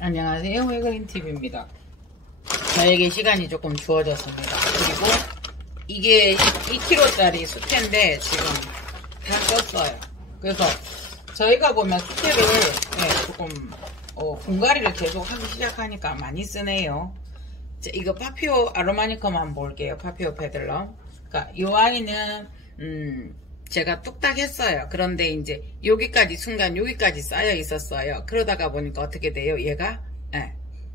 안녕하세요, 외국인TV입니다. 저에게 시간이 조금 주어졌습니다. 그리고 이게 2kg짜리 수태인데 지금 다 썼어요. 그래서 저희가 보면 수태를 조금 분갈이를 계속 하기 시작하니까 많이 쓰네요. 이거 파피오 아로마니커만 볼게요. 파피오 페들럼. 그러니까 이 아이는 제가 뚝딱 했어요. 그런데 이제 여기까지 순간 여기까지 쌓여 있었어요. 그러다가 보니까 어떻게 돼요? 얘가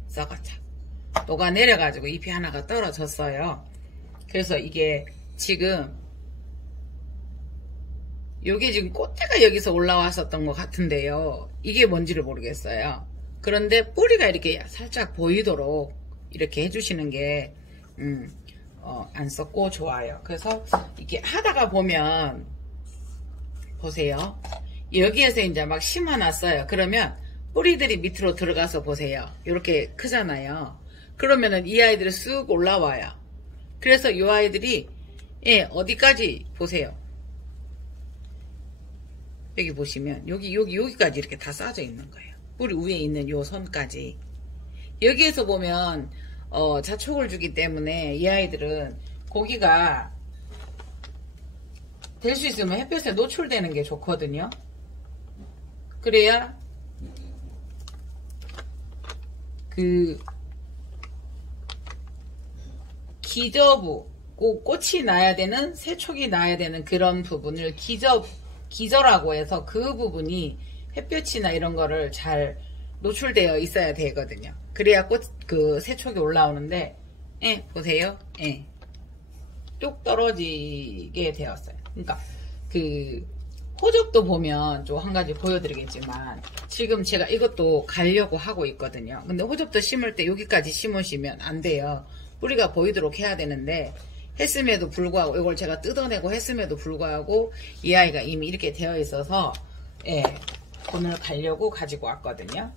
썩었죠. 녹아 내려가지고 잎이 하나가 떨어졌어요. 그래서 이게 지금 요게 지금 꽃대가 여기서 올라왔었던 것 같은데요. 이게 뭔지를 모르겠어요. 그런데 뿌리가 이렇게 살짝 보이도록 이렇게 해주시는 게 안 썩고 좋아요. 그래서 이렇게 하다가 보면 보세요. 여기에서 이제 막 심어놨어요. 그러면 뿌리들이 밑으로 들어가서 보세요. 이렇게 크잖아요. 그러면은 이 아이들이 쑥 올라와요. 그래서 이 아이들이 어디까지 보세요. 여기 보시면 여기까지 이렇게 다 쌓여 있는 거예요. 뿌리 위에 있는 요 선까지. 여기에서 보면 자촉을 주기 때문에 이 아이들은 고기가 될 수 있으면 햇볕에 노출되는 게 좋거든요. 그래야 그 기저부, 꽃이 나야 되는, 새촉이 나야 되는 그런 부분을 기저라고 해서 그 부분이 햇볕이나 이런 거를 잘 노출되어 있어야 되거든요. 그래야 새촉이 올라오는데, 보세요. 뚝 떨어지게 되었어요. 그러니까, 호접도 보면 좀 한 가지 보여드리겠지만, 지금 제가 이것도 가려고 하고 있거든요. 근데 호접도 심을 때 여기까지 심으시면 안 돼요. 뿌리가 보이도록 해야 되는데, 했음에도 불구하고, 이걸 제가 뜯어내고 했음에도 불구하고, 이 아이가 이미 이렇게 되어 있어서, 오늘 가려고 가지고 왔거든요.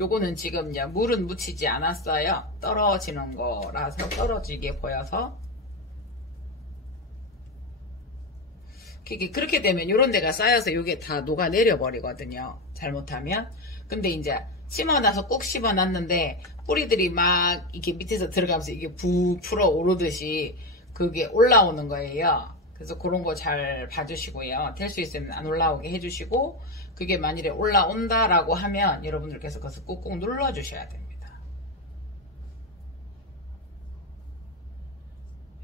요거는 지금 물은 묻히지 않았어요. 떨어지는 거라서 떨어지게 보여서. 그렇게 되면 요런 데가 쌓여서 요게 다 녹아내려 버리거든요. 잘못하면. 근데 이제 심어놔서 꾹 심어놨는데 뿌리들이 막 이렇게 밑에서 들어가면서 이게 부풀어 오르듯이 그게 올라오는 거예요. 그래서 그런 거 잘 봐주시고요. 될 수 있으면 안 올라오게 해주시고, 그게 만일에 올라온다라고 하면 여러분들께서 그것을 꾹꾹 눌러주셔야 됩니다.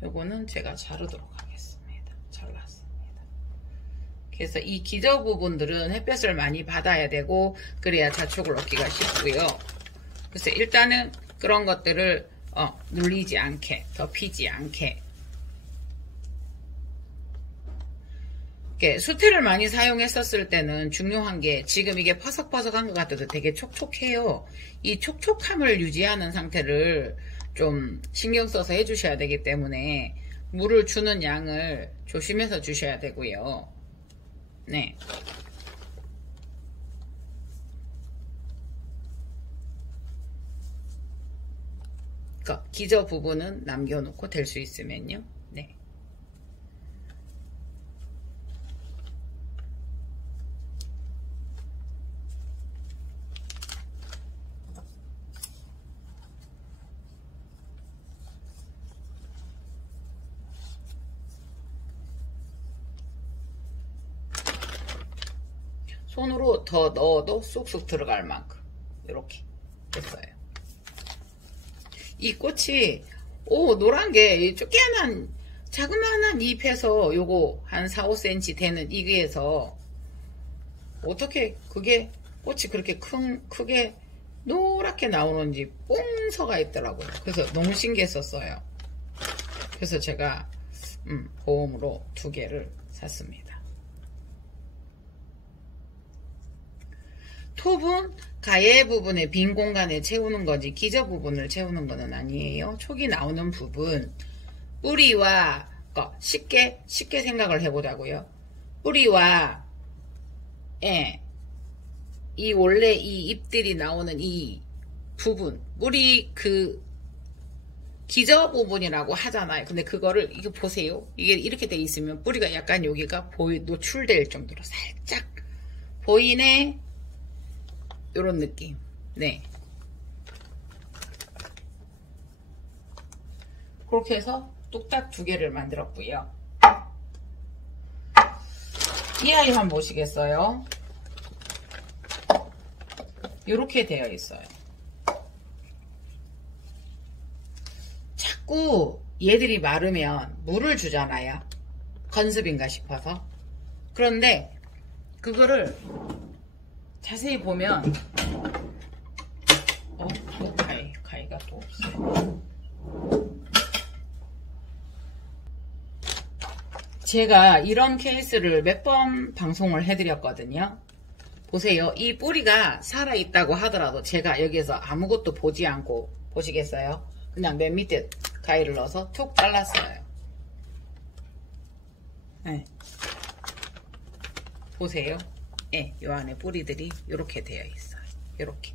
요거는 제가 자르도록 하겠습니다. 잘랐습니다. 그래서 이 기저 부분들은 햇볕을 많이 받아야 되고, 그래야 자촉을 얻기가 쉽고요. 그래서 일단은 그런 것들을 눌리지 않게, 덮이지 않게. 수태를 많이 사용했었을 때는 중요한 게, 지금 이게 퍼석퍼석한 것 같아도 되게 촉촉해요. 이 촉촉함을 유지하는 상태를 좀 신경 써서 해주셔야 되기 때문에 물을 주는 양을 조심해서 주셔야 되고요. 네. 기저 부분은 남겨놓고 될 수 있으면요. 네. 손으로 더 넣어도 쑥쑥 들어갈 만큼 이렇게 됐어요. 이 꽃이 노란 게 조그만한 자그마한 잎에서 요거 한 4-5cm 되는 이게에서 어떻게 그게 꽃이 그렇게 크게 노랗게 나오는지 뽕서가 있더라고요. 그래서 너무 신기했었어요. 그래서 제가 보험으로 2개를 샀습니다. 톱은 가해 부분의 빈 공간에 채우는 거지 기저 부분을 채우는 거는 아니에요. 촉이 나오는 부분, 뿌리와 쉽게 생각을 해보자고요. 뿌리와 이 원래 이 잎들이 나오는 이 부분, 뿌리 기저 부분이라고 하잖아요. 근데 그거를 이거 보세요. 이게 이렇게 돼 있으면 뿌리가 약간 여기가 노출될 정도로 살짝 보이네. 요런 느낌. 네. 그렇게 해서 뚝딱 2개를 만들었고요. 이 아이 한번 보시겠어요? 요렇게 되어 있어요. 자꾸 얘들이 마르면 물을 주잖아요. 건습인가 싶어서. 그런데 그거를 자세히 보면 또 가위가 또 없어요. 제가 이런 케이스를 몇 번 방송을 해드렸거든요. 보세요. 이 뿌리가 살아있다고 하더라도 제가 여기에서 아무것도 보지 않고, 보시겠어요? 그냥 맨 밑에 가위를 넣어서 툭 잘랐어요. 네. 보세요. 네, 요 안에 뿌리들이 이렇게 되어 있어요. 이렇게.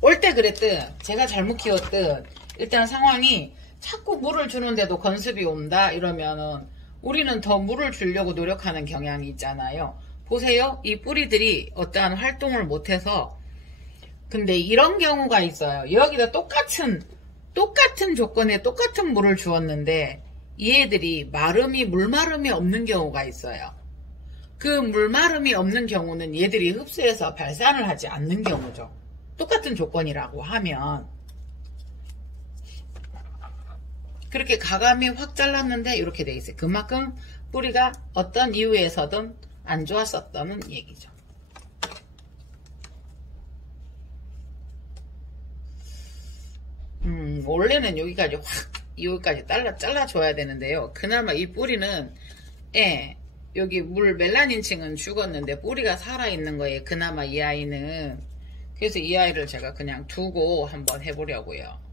올 때 그랬든 제가 잘못 키웠든 일단 상황이 자꾸 물을 주는데도 건습이 온다 이러면은 우리는 더 물을 주려고 노력하는 경향이 있잖아요. 보세요. 이 뿌리들이 어떠한 활동을 못해서. 근데 이런 경우가 있어요. 여기다 똑같은 조건에 똑같은 물을 주었는데 얘들이 물마름이 없는 경우가 있어요. 그 물마름이 없는 경우는 얘들이 흡수해서 발산을 하지 않는 경우죠. 똑같은 조건이라고 하면. 그렇게 가감이 확 잘랐는데 이렇게 돼 있어요. 그만큼 뿌리가 어떤 이유에서든 안 좋았었다는 얘기죠. 원래는 여기까지 잘라줘야 되는데요. 그나마 이 뿌리는 여기 멜라닌층은 죽었는데 뿌리가 살아있는 거예요. 그나마 이 아이는. 그래서 이 아이를 제가 그냥 두고 한번 해보려고요.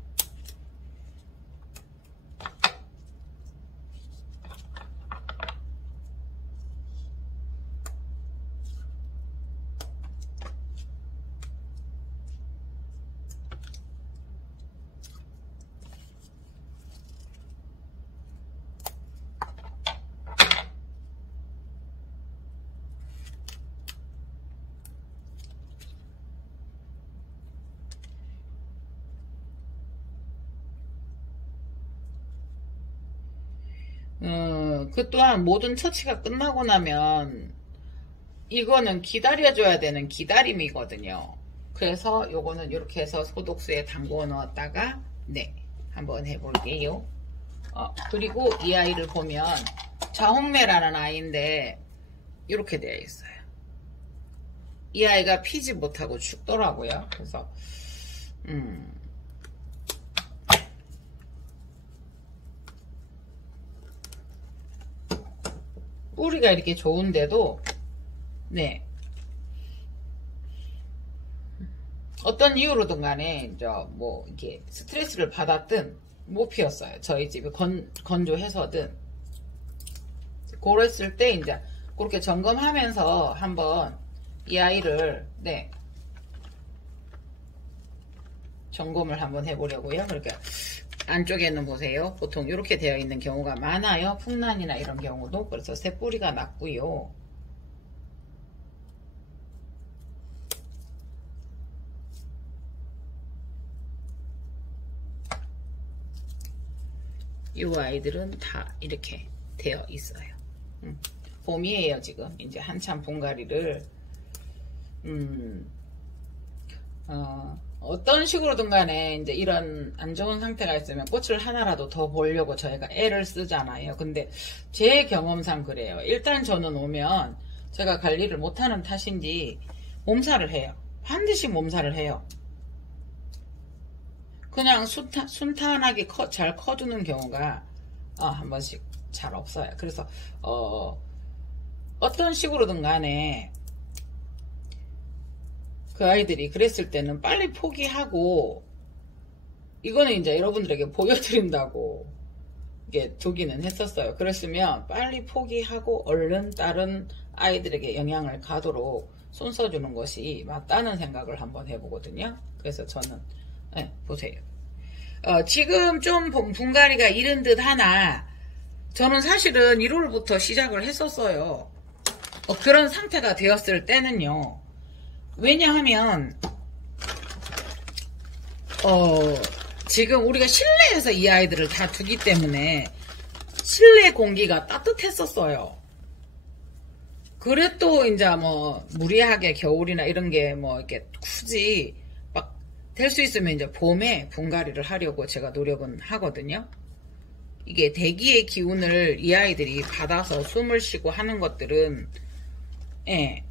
그 또한 모든 처치가 끝나고 나면 이거는 기다려줘야 되는 기다림이거든요. 그래서 요거는 이렇게 해서 소독수에 담궈 넣었다가 한번 해볼게요. 그리고 이 아이를 보면 자홍매라는 아이인데 이렇게 되어 있어요. 이 아이가 피지 못하고 죽더라고요. 그래서 뿌리가 이렇게 좋은데도 어떤 이유로든 간에 이게 스트레스를 받았든 못 피웠어요. 저희 집이 건조해서든. 그랬을 때 이제 그렇게 점검하면서 한번 이 아이를 점검을 한번 해보려고요. 그러니까 안쪽에는 보세요. 보통 이렇게 되어 있는 경우가 많아요. 풍란이나 이런 경우도. 그래서 새 뿌리가 났고요. 이 아이들은 다 이렇게 되어 있어요. 봄이에요. 지금 이제 한참 분갈이를 어떤 식으로든 간에 이제 이런 안 좋은 상태가 있으면 꽃을 하나라도 더 보려고 저희가 애를 쓰잖아요. 근데 제 경험상 그래요. 일단 저는 오면 제가 관리를 못하는 탓인지 몸살을 해요. 반드시 몸살을 해요. 그냥 순탄하게 잘 커주는 경우가 한 번씩 잘 없어요. 그래서 어떤 식으로든 간에 그 아이들이 그랬을 때는 빨리 포기하고, 이거는 이제 여러분들에게 보여드린다고 이게 두기는 했었어요. 그랬으면 빨리 포기하고 얼른 다른 아이들에게 영향을 가도록 손 써주는 것이 맞다는 생각을 한번 해보거든요. 그래서 저는 보세요. 지금 좀 분갈이가 이른 듯 하나, 저는 사실은 1월부터 시작을 했었어요. 그런 상태가 되었을 때는요, 왜냐하면 지금 우리가 실내에서 이 아이들을 다 두기 때문에 실내 공기가 따뜻했었어요. 그래 또 이제 뭐 무리하게 겨울이나 이런 게 뭐 이렇게 굳이 막 될 수 있으면 이제 봄에 분갈이를 하려고 제가 노력은 하거든요. 이게 대기의 기운을 이 아이들이 받아서 숨을 쉬고 하는 것들은 예.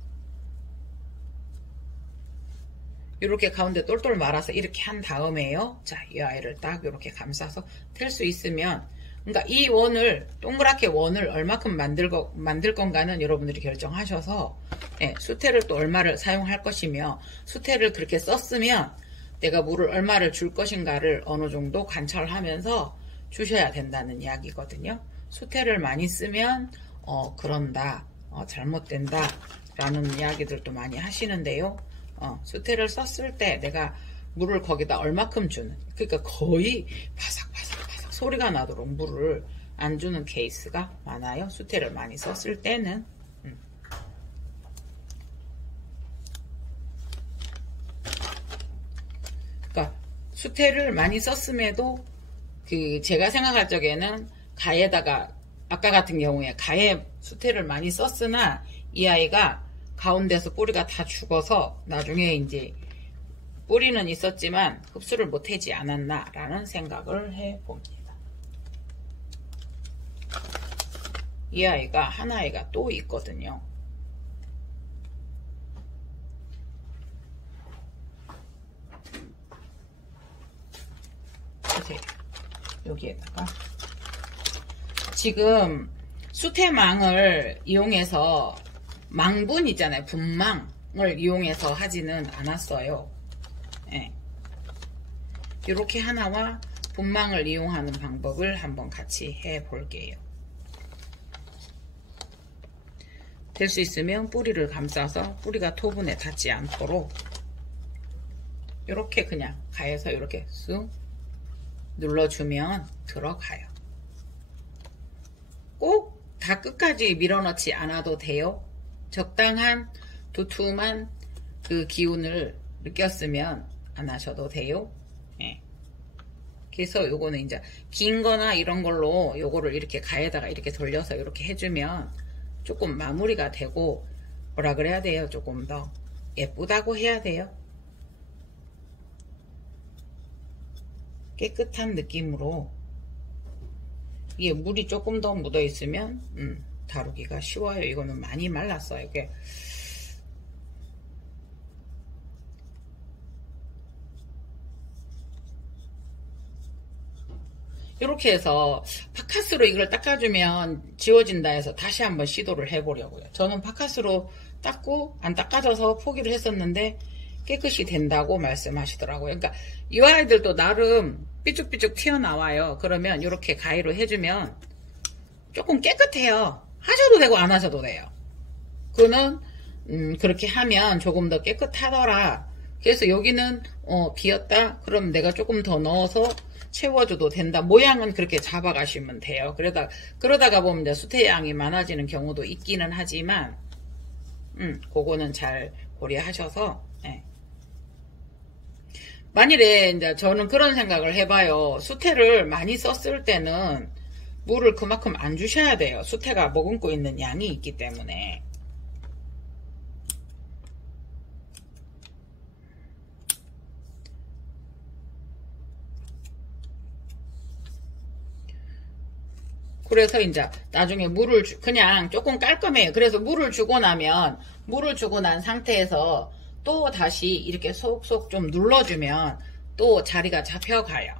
이렇게 가운데 똘똘 말아서 이렇게 한 다음에요. 자, 이 아이를 딱 이렇게 감싸서 텔 수 있으면, 그러니까 이 원을 동그랗게 원을 얼마큼 만들 건가는 여러분들이 결정하셔서 예, 수태를 또 얼마를 사용할 것이며 수태를 그렇게 썼으면 내가 물을 얼마를 줄 것인가를 어느 정도 관찰하면서 주셔야 된다는 이야기거든요. 수태를 많이 쓰면 그런다, 잘못된다 라는 이야기들도 많이 하시는데요. 수태를 썼을 때 내가 물을 거기다 얼마큼 주는, 그러니까 거의 바삭바삭 소리가 나도록 물을 안 주는 케이스가 많아요. 수태를 많이 썼을 때는. 그러니까 수태를 많이 썼음에도 제가 생각할 적에는 가에다가 아까 같은 경우에 가에 수태를 많이 썼으나 이 아이가 가운데서 뿌리가 다 죽어서 나중에 이제 뿌리는 있었지만 흡수를 못하지 않았나 라는 생각을 해봅니다. 이 아이가 한 아이가 또 있거든요. 보세요. 여기에다가 지금 수태망을 이용해서 망분 있잖아요. 분망을 이용해서 하지는 않았어요. 예. 이렇게 하나와 분망을 이용하는 방법을 한번 같이 해 볼게요. 될 수 있으면 뿌리를 감싸서 뿌리가 토분에 닿지 않도록 이렇게 그냥 가해서 이렇게 쑥 눌러주면 들어가요. 꼭 다 끝까지 밀어넣지 않아도 돼요. 적당한 두툼한 그 기운을 느꼈으면 안 하셔도 돼요. 예. 그래서 요거는 이제 긴 거나 이런 걸로 요거를 이렇게 가에다가 이렇게 돌려서 이렇게 해주면 조금 마무리가 되고 뭐라 그래야 돼요? 조금 더 예쁘다고 해야 돼요. 깨끗한 느낌으로. 이게 물이 조금 더 묻어 있으면 다루기가 쉬워요. 이거는 많이 말랐어요. 이게 이렇게 해서 파카스로 이걸 닦아주면 지워진다 해서 다시 한번 시도를 해보려고요. 저는 파카스로 닦고 안 닦아져서 포기를 했었는데 깨끗이 된다고 말씀하시더라고요. 그러니까 이 아이들도 나름 삐죽삐죽 튀어나와요. 그러면 이렇게 가위로 해주면 조금 깨끗해요. 하셔도 되고 안 하셔도 돼요. 그거는 그렇게 하면 조금 더 깨끗하더라. 그래서 여기는 비었다. 그럼 내가 조금 더 넣어서 채워줘도 된다. 모양은 그렇게 잡아가시면 돼요. 그러다가 보면 이제 수태양이 많아지는 경우도 있기는 하지만 그거는 잘 고려하셔서 예. 만일에 이제 저는 그런 생각을 해봐요. 수태를 많이 썼을 때는 물을 그만큼 안 주셔야 돼요. 수태가 머금고 있는 양이 있기 때문에. 그래서 이제 나중에 물을 그냥 조금 깔끔해요. 그래서 물을 주고 나면 물을 주고 난 상태에서 또 다시 이렇게 속속 좀 눌러주면 또 자리가 잡혀가요.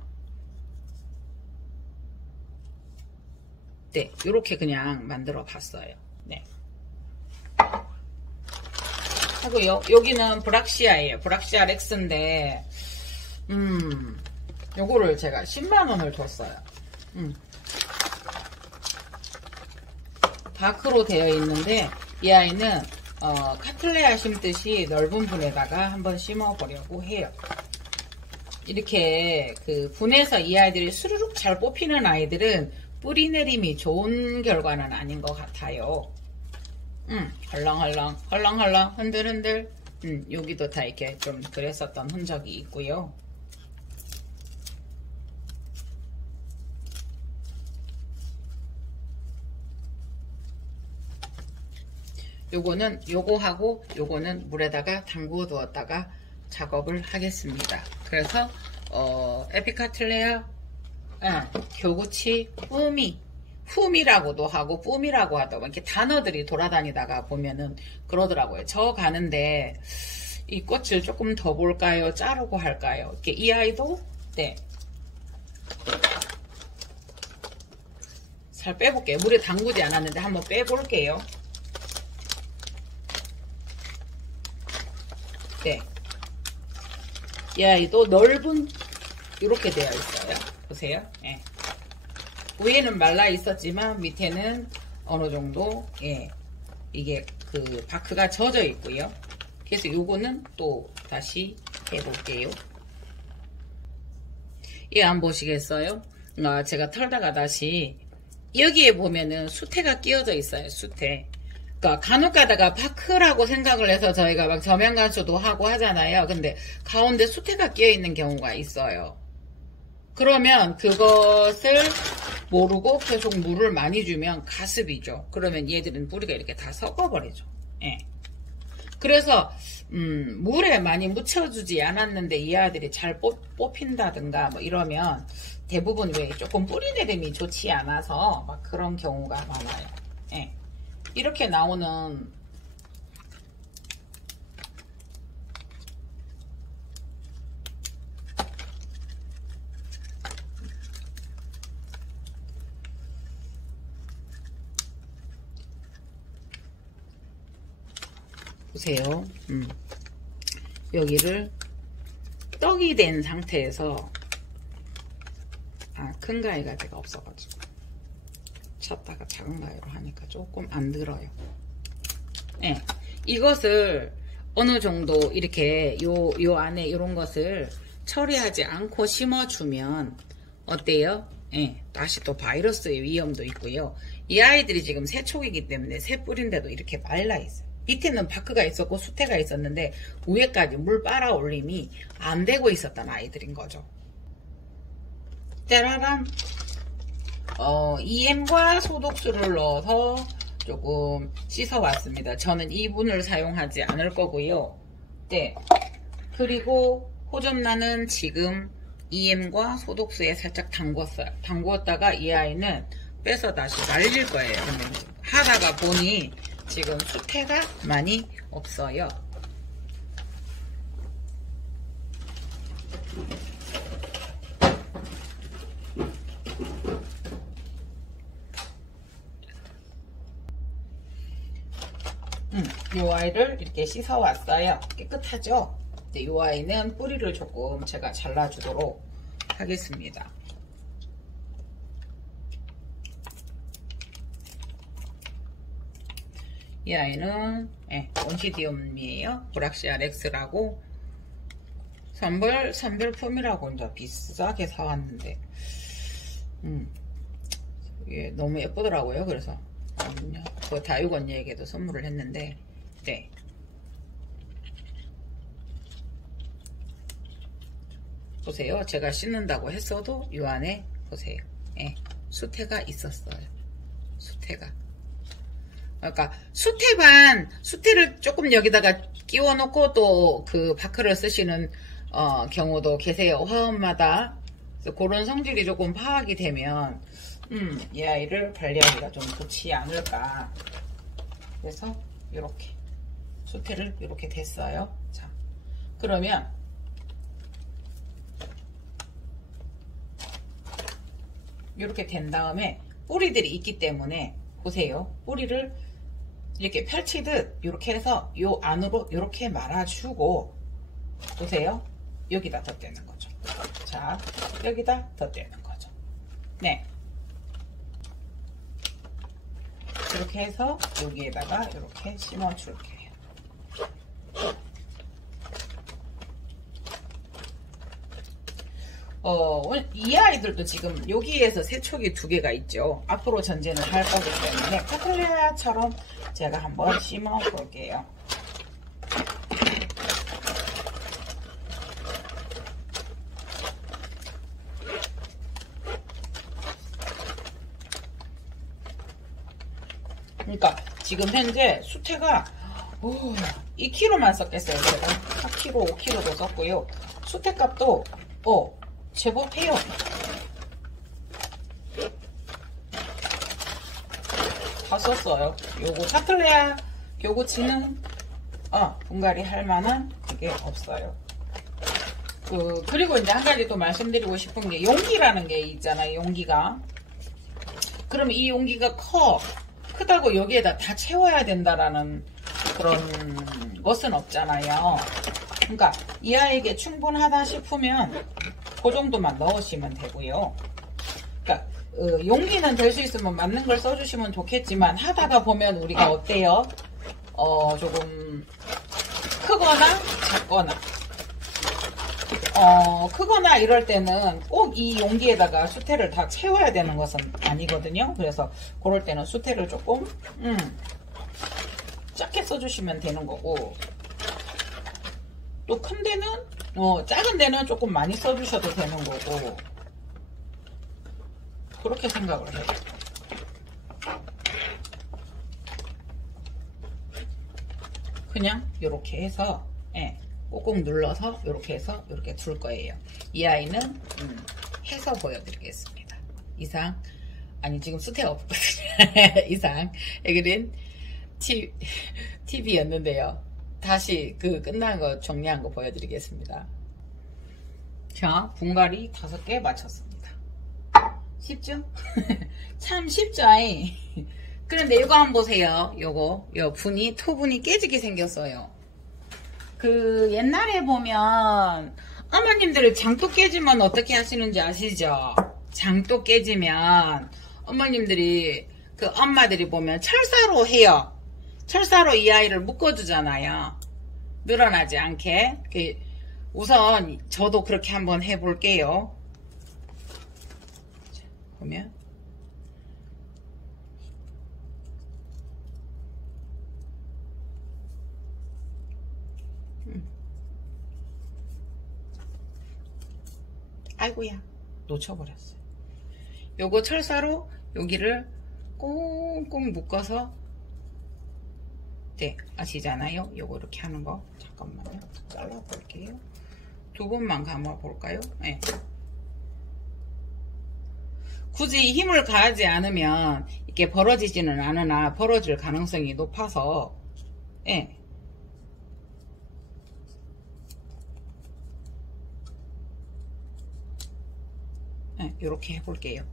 네, 이렇게 그냥 만들어 봤어요. 네. 하고요, 여기는 브락시아예요. 브락시아 렉스인데, 요거를 제가 10만원을 줬어요. 다크로 되어 있는데, 이 아이는 카틀레아 심듯이 넓은 분에다가 한번 심어 보려고 해요. 이렇게 그 분에서 이 아이들이 수르륵 잘 뽑히는 아이들은 뿌리 내림이 좋은 결과는 아닌 것 같아요. 헐렁헐렁 흔들흔들 여기도 다 이렇게 좀 그랬었던 흔적이 있고요. 요거하고 요거는 물에다가 담그어 두었다가 작업을 하겠습니다. 그래서 에피카틀레아, 교구치, 뿜이라고도 하고 뿜이라고 하다가 이렇게 단어들이 돌아다니다가 보면은 그러더라고요. 저 가는데 이 꽃을 조금 더 볼까요? 자르고 할까요? 이렇게 이 아이도 네. 잘 빼볼게요. 물에 담그지 않았는데 한번 빼볼게요. 네. 이 아이도 넓은 이렇게 되어 있어요. 보세요. 예. 위에는 말라 있었지만 밑에는 어느 정도 이게 그 바크가 젖어 있고요. 그래서 요거는 또 다시 해볼게요. 예, 안 보시겠어요? 제가 털다가 다시 여기에 보면은 수태가 끼어져 있어요. 수태. 그러니까 간혹 가다가 바크라고 생각을 해서 저희가 막 저면간수도 하고 하잖아요. 근데 가운데 수태가 끼어 있는 경우가 있어요. 그러면 그것을 모르고 계속 물을 많이 주면 가습이죠. 그러면 얘들은 뿌리가 이렇게 다 썩어버리죠. 예. 그래서 물에 많이 묻혀주지 않았는데 이 아들이 잘 뽑힌다든가 뭐 이러면 대부분 왜 조금 뿌리 내림이 좋지 않아서 막 그런 경우가 많아요. 예. 이렇게 나오는 보세요. 여기를 떡이 된 상태에서 큰 가위가 제가 없어가지고 쳤다가 작은 가위로 하니까 조금 안 들어요. 네, 이것을 어느 정도 이렇게 요 안에 이런 것을 처리하지 않고 심어주면 어때요? 네, 다시 또 바이러스의 위험도 있고요. 이 아이들이 지금 새초기이기 때문에 새 뿌린데도 이렇게 말라 있어요. 밑에는 바크가 있었고 수태가 있었는데 위에까지 물 빨아 올림이 안 되고 있었던 아이들인 거죠. 짜라란! EM과 소독수를 넣어서 조금 씻어왔습니다. 저는 이분을 사용하지 않을 거고요. 네. 그리고 호접란은 지금 EM과 소독수에 살짝 담궜어요. 담궜다가 이 아이는 빼서 다시 말릴 거예요. 하다가 보니 지금 수태가 많이 없어요. 이 아이를 이렇게 씻어 왔어요. 깨끗하죠? 이 아이는 뿌리를 조금 제가 잘라주도록 하겠습니다. 이 아이는 온시디움이에요. 브락시아 렉스라고 선별품이라고 이제 비싸게 사왔는데 이게 너무 예쁘더라고요. 그래서 그 다육 언니에게도 선물을 했는데 네. 보세요. 제가 씻는다고 했어도 이 안에 보세요. 수태가 있었어요. 수태가. 그러니까 수태를 조금 여기다가 끼워 놓고 또 그 바크를 쓰시는 경우도 계세요. 화음마다. 그런 성질이 조금 파악이 되면 이 아이를 관리하기가 좀 좋지 않을까. 그래서 이렇게 수태를 이렇게 됐어요. 자, 그러면 이렇게 된 다음에 뿌리들이 있기 때문에 보세요. 뿌리를 이렇게 펼치듯 이렇게 해서 요 안으로 이렇게 말아주고 보세요. 여기다 덧대는 거죠. 자, 여기다 덧대는 거죠. 네. 이렇게 해서 여기에다가 이렇게 심어 줄게요. 이 아이들도 지금 여기에서 새촉이 2개가 있죠. 앞으로 전제는 할 거기 때문에 카틀레아처럼 제가 한번 심어 볼게요. 그러니까 지금 현재 수태가 2kg만 썼겠어요. 제가 4kg, 5kg도 썼고요. 수태값도 제법 해요. 다 썼어요. 요거 차틀레아 교구치는 분갈이 할 만한 그게 없어요. 그리고 이제 한 가지 또 말씀드리고 싶은 게 용기라는 게 있잖아요. 용기가. 그럼 이 용기가 크다고 여기에다 다 채워야 된다라는 그런 것은 없잖아요. 그러니까 이 아이에게 충분하다 싶으면 그 정도만 넣으시면 되고요. 그러니까 용기는 될 수 있으면 맞는 걸 써주시면 좋겠지만 하다가 보면 우리가 어때요? 조금 크거나 작거나 크거나 이럴 때는 꼭 이 용기에다가 수태를 다 채워야 되는 것은 아니거든요. 그래서 그럴 때는 수태를 조금 작게 써주시면 되는 거고, 또 큰 데는 작은 데는 조금 많이 써주셔도 되는 거고, 그렇게 생각을 해요. 그냥 이렇게 해서 꼭꼭 눌러서 이렇게 해서 이렇게 둘 거예요. 이 아이는 해서 보여드리겠습니다. 이상, 아니 지금 수태가 없거든요. 이상 에그린 TV였는데요. 다시 끝난 거 정리한 거 보여드리겠습니다. 자, 분갈이 5개 마쳤습니다. 쉽죠? 참 쉽죠? 그런데 이거 한번 보세요. 요 토분이 깨지게 생겼어요. 옛날에 보면 어머님들 장도 깨지면 어떻게 하시는지 아시죠? 장도 깨지면 어머님들이 엄마들이 보면 철사로 해요. 철사로 이 아이를 묶어주잖아요. 늘어나지 않게. 우선 저도 그렇게 한번 해볼게요. 자, 보면 아이고야, 놓쳐버렸어요. 요거 철사로 여기를 꽁꽁 묶어서, 네, 아시잖아요? 요거 이렇게 하는 거. 잠깐만요. 잘라볼게요. 2번만 감아볼까요? 네. 굳이 힘을 가하지 않으면 이렇게 벌어지지는 않으나 벌어질 가능성이 높아서, 네. 이렇게 해볼게요.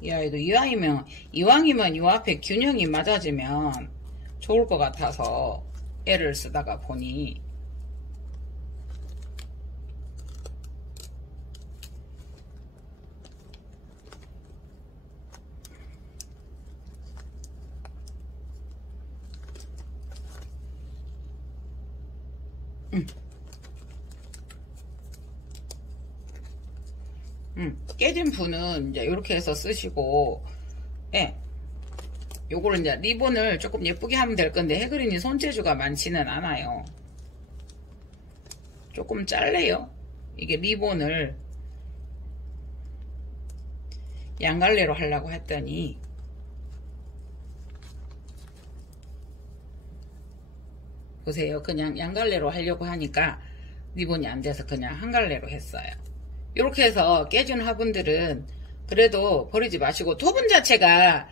이 아이도 이왕이면 요 앞에 균형이 맞아지면 좋을 것 같아서 애를 쓰다가 보니 깨진 분은 이제 이렇게 해서 쓰시고, 요거를 이제 리본을 조금 예쁘게 하면 될 건데 해그린이 손재주가 많지는 않아요. 조금 짧네요. 이게 리본을 양갈래로 하려고 했더니 보세요. 그냥 양갈래로 하려고 하니까 리본이 안 돼서 그냥 한갈래로 했어요. 이렇게 해서 깨진 화분들은 그래도 버리지 마시고, 토분 자체가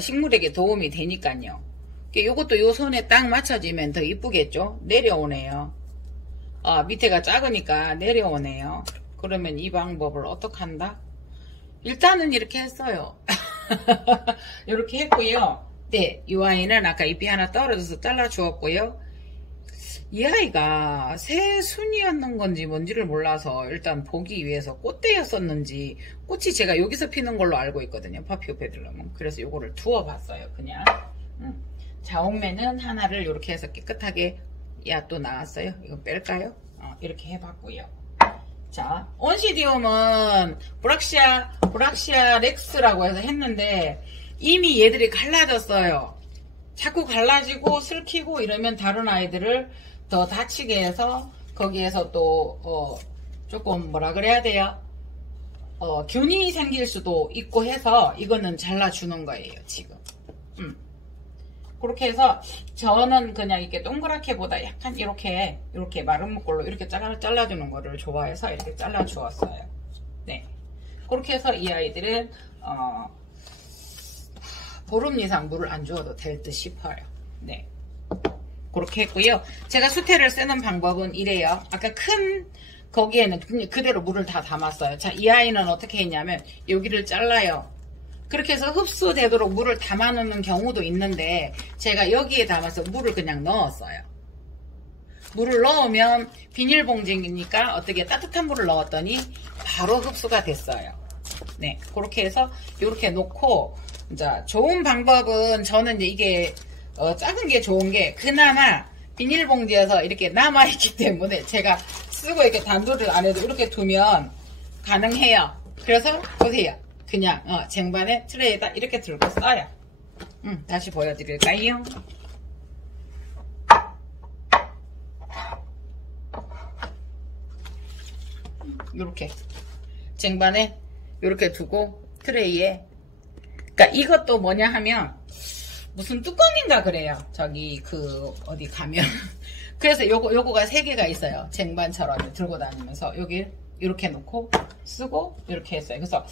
식물에게 도움이 되니까요. 요것도 요 손에 딱 맞춰지면 더 이쁘겠죠? 내려오네요. 밑에가 작으니까 내려오네요. 그러면 이 방법을 어떻게 한다? 일단은 이렇게 했어요. 이렇게 했고요. 네, 이 아이는 아까 잎이 하나 떨어져서 잘라 주었고요. 이 아이가 새순이었는 건지 뭔지를 몰라서 일단 보기 위해서 꽃대였었는지, 꽃이 제가 여기서 피는 걸로 알고 있거든요. 파피오페들럼은. 그래서 요거를 두어 봤어요. 그냥 자옥매는 하나를 이렇게 해서 깨끗하게, 또 나왔어요. 이거 뺄까요? 이렇게 해봤고요. 자, 온시디움은 브락시아 렉스라고 해서 했는데 이미 얘들이 갈라졌어요. 자꾸 갈라지고 슬키고 이러면 다른 아이들을 더 다치게 해서 거기에서 또 조금 뭐라 그래야 돼요? 균이 생길 수도 있고 해서 이거는 잘라주는 거예요, 지금. 그렇게 해서 저는 그냥 이렇게 동그랗게보다 약간 이렇게 마른 목걸로 이렇게 잘라주는 거를 좋아해서 이렇게 잘라주었어요. 네. 그렇게 해서 이 아이들은 보름 이상 물을 안 주어도 될 듯 싶어요. 네. 그렇게 했고요. 제가 수태를 쓰는 방법은 이래요. 아까 큰 거기에는 그대로 물을 다 담았어요. 자, 이 아이는 어떻게 했냐면 여기를 잘라요. 그렇게 해서 흡수되도록 물을 담아 놓는 경우도 있는데 제가 여기에 담아서 물을 그냥 넣었어요. 물을 넣으면 비닐봉지니까 어떻게 따뜻한 물을 넣었더니 바로 흡수가 됐어요. 네, 그렇게 해서 이렇게 놓고, 자, 좋은 방법은 저는 이제 이게 작은 게 좋은 게 그나마 비닐봉지여서 이렇게 남아있기 때문에 제가 쓰고 이렇게 단도를 안 해도 이렇게 두면 가능해요. 그래서 보세요. 그냥 쟁반에 트레이에다 이렇게 들고 써요. 다시 보여드릴까요? 이렇게 쟁반에 이렇게 두고 트레이에, 그러니까 이것도 뭐냐 하면 무슨 뚜껑인가 그래요. 저기 어디 가면 그래서 요거가 3개가 있어요. 쟁반처럼 들고 다니면서 여기 이렇게 놓고 쓰고 이렇게 했어요. 그래서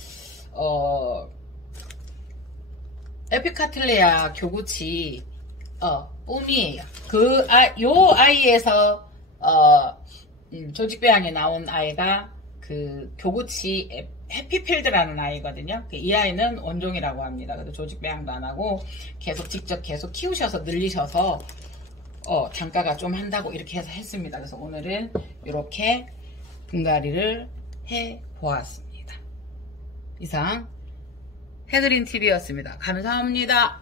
에피카틀레아 교구치 뿜이에요. 요 아이에서 조직배양에 나온 아이가 그 교구치 해피필드라는 아이거든요. 이 아이는 원종이라고 합니다. 그래도 조직배양도 안 하고 직접 키우셔서 늘리셔서 단가가 좀 한다고 이렇게 해서 했습니다. 그래서 오늘은 이렇게 분갈이를 해 보았습니다. 이상 해드린 TV였습니다. 감사합니다.